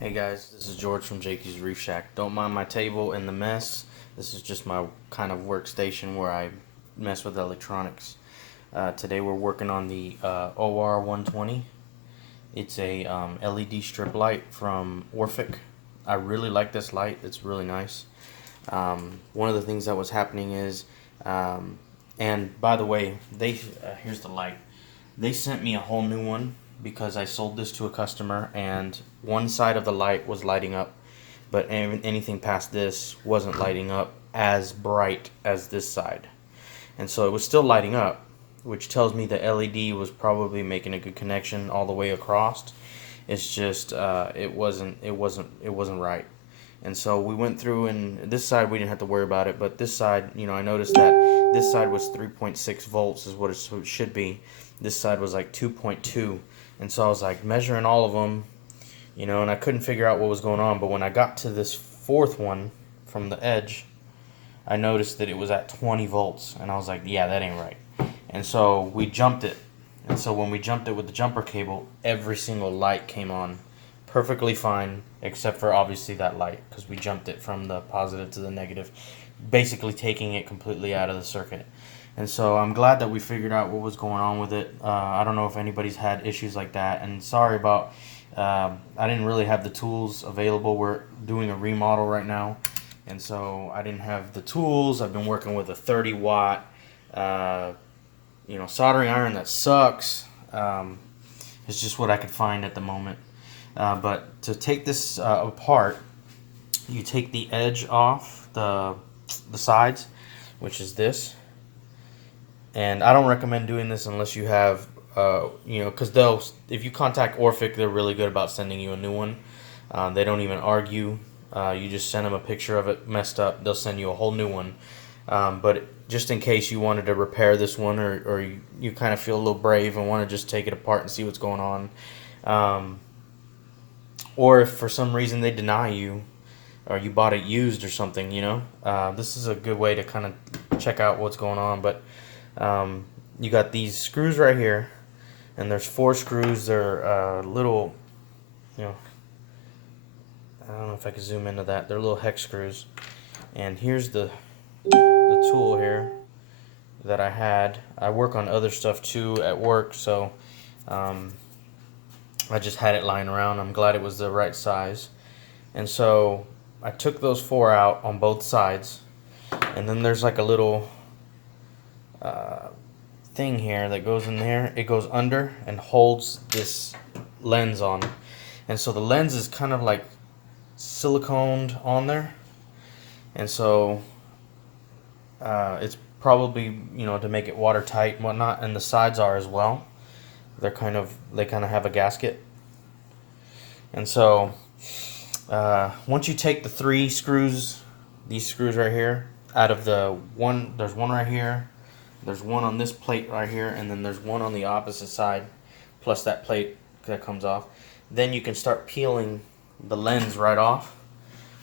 Hey guys, this is George from Jakey's Reef Shack. Don't mind my table and the mess. This is just my kind of workstation where I mess with electronics. Today we're working on the OR120. It's a LED strip light from Orphek. I really like this light. It's really nice. One of the things that was happening is, and by the way, here's the light. They sent me a whole new one because I sold this to a customer and one side of the light was lighting up, but anything past this wasn't lighting up as bright as this side. And so it was still lighting up, which tells me the LED was probably making a good connection all the way across. It's just it wasn't right. And so we went through, and this side we didn't have to worry about it, but this side, I noticed that this side was 3.6 volts is what it should be. This side was like 2.2, and so I was like measuring all of them, and I couldn't figure out what was going on. But when I got to this fourth one from the edge, I noticed that it was at 20 volts, and I was like, yeah, that ain't right. And so we jumped it, and so when we jumped it with the jumper cable, every single light came on perfectly fine, except for obviously that light, because we jumped it from the positive to the negative, basically taking it completely out of the circuit. And so I'm glad that we figured out what was going on with it. I don't know if anybody's had issues like that, and sorry about I didn't really have the tools available. We're doing a remodel right now, and so I didn't have the tools. I've been working with a 30 watt soldering iron that sucks. It's just what I could find at the moment. But to take this apart, you take the edge off the sides, which is this. And I don't recommend doing this unless you have, because if you contact Orphek, they're really good about sending you a new one. They don't even argue. You just send them a picture of it messed up. They'll send you a whole new one. But just in case you wanted to repair this one, or you kind of feel a little brave and want to just take it apart and see what's going on. Or if for some reason they deny you, or you bought it used or something, this is a good way to kind of check out what's going on. But you got these screws right here, and there's 4 screws. They're little, I don't know if I can zoom into that. They're little hex screws. And here's the tool here that I had. I work on other stuff too at work, so I just had it lying around. I'm glad it was the right size. And so I took those 4 out on both sides, and then there's like a little thing here that goes in there. It goes under and holds this lens on. And so the lens is kind of like siliconed on there. And so it's probably, to make it watertight and whatnot, and the sides are as well. They kind of have a gasket. And so once you take the 3 screws, these screws right here, out of the one, there's one right here, there's one on this plate right here, and then there's one on the opposite side, plus that plate that comes off. Then you can start peeling the lens right off.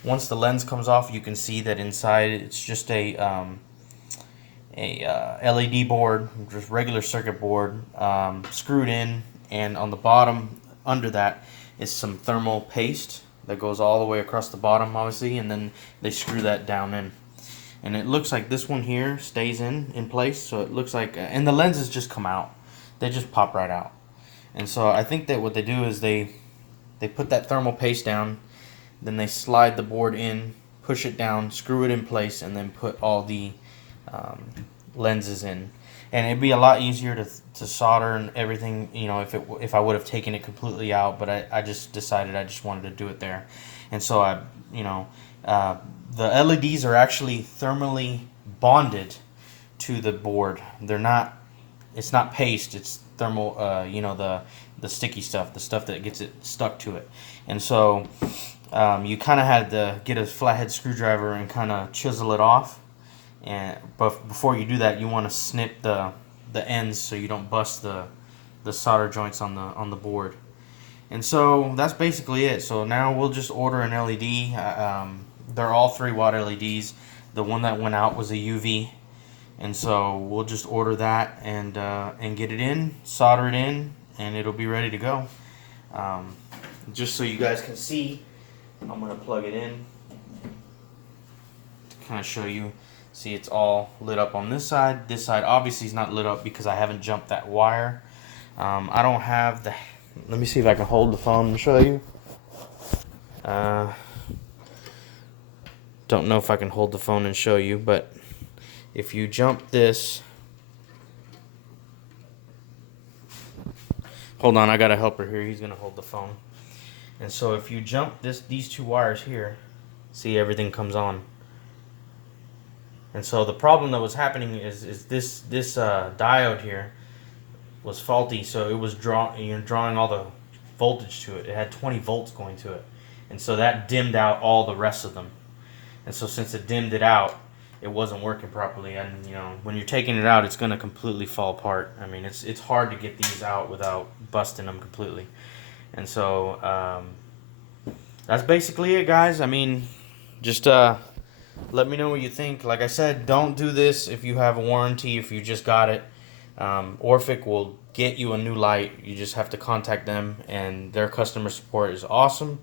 Once the lens comes off, you can see that inside it's just a LED board, just regular circuit board, screwed in, and on the bottom under that is some thermal paste that goes all the way across the bottom, obviously, and then they screw that down in. And it looks like this one here stays in place, so it looks like, and the lenses just come out. They just pop right out. And so I think that what they do is they put that thermal paste down, then they slide the board in, push it down, screw it in place, and then put all the lenses in. And it'd be a lot easier to solder and everything, if I would have taken it completely out. But I just decided I just wanted to do it there. And so the LEDs are actually thermally bonded to the board. It's not paste, it's thermal, the sticky stuff, the stuff that gets it stuck to it. And so you kind of had to get a flathead screwdriver and kind of chisel it off. But before you do that, you want to snip the ends so you don't bust the solder joints on the board. And so that's basically it. So now we'll just order an LED. They're all 3 watt LEDs. The one that went out was a UV, and so we'll just order that and get it in, solder it in, and it'll be ready to go. just so you guys can see, I'm gonna plug it in to kind of show you. See, it's all lit up on this side. This side obviously is not lit up because I haven't jumped that wire. I don't have the... Let me see if I can hold the phone and show you. Don't know if I can hold the phone and show you, but if you jump this... Hold on, I got a helper here. He's going to hold the phone. And so if you jump these two wires here, see, everything comes on. And so the problem that was happening is this diode here was faulty, so it was drawing all the voltage to it. It had 20 volts going to it, and so that dimmed out all the rest of them. And so since it dimmed it out, it wasn't working properly. And you know, when you're taking it out, it's going to completely fall apart. I mean, it's hard to get these out without busting them completely. And so that's basically it, guys. I mean, just let me know what you think. Like I said, don't do this if you have a warranty, if you just got it. Orphek will get you a new light. You just have to contact them, and their customer support is awesome.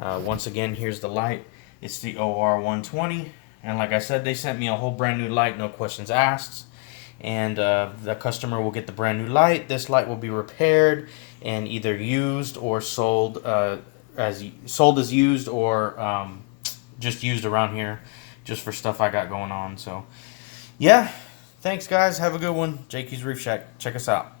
Once again, here's the light. It's the OR120. And like I said, they sent me a whole brand new light, no questions asked. And the customer will get the brand new light. This light will be repaired and either used or sold as used, or just used around here, just for stuff I got going on. So yeah, thanks guys, have a good one. Jakey's Roof Shack, check us out.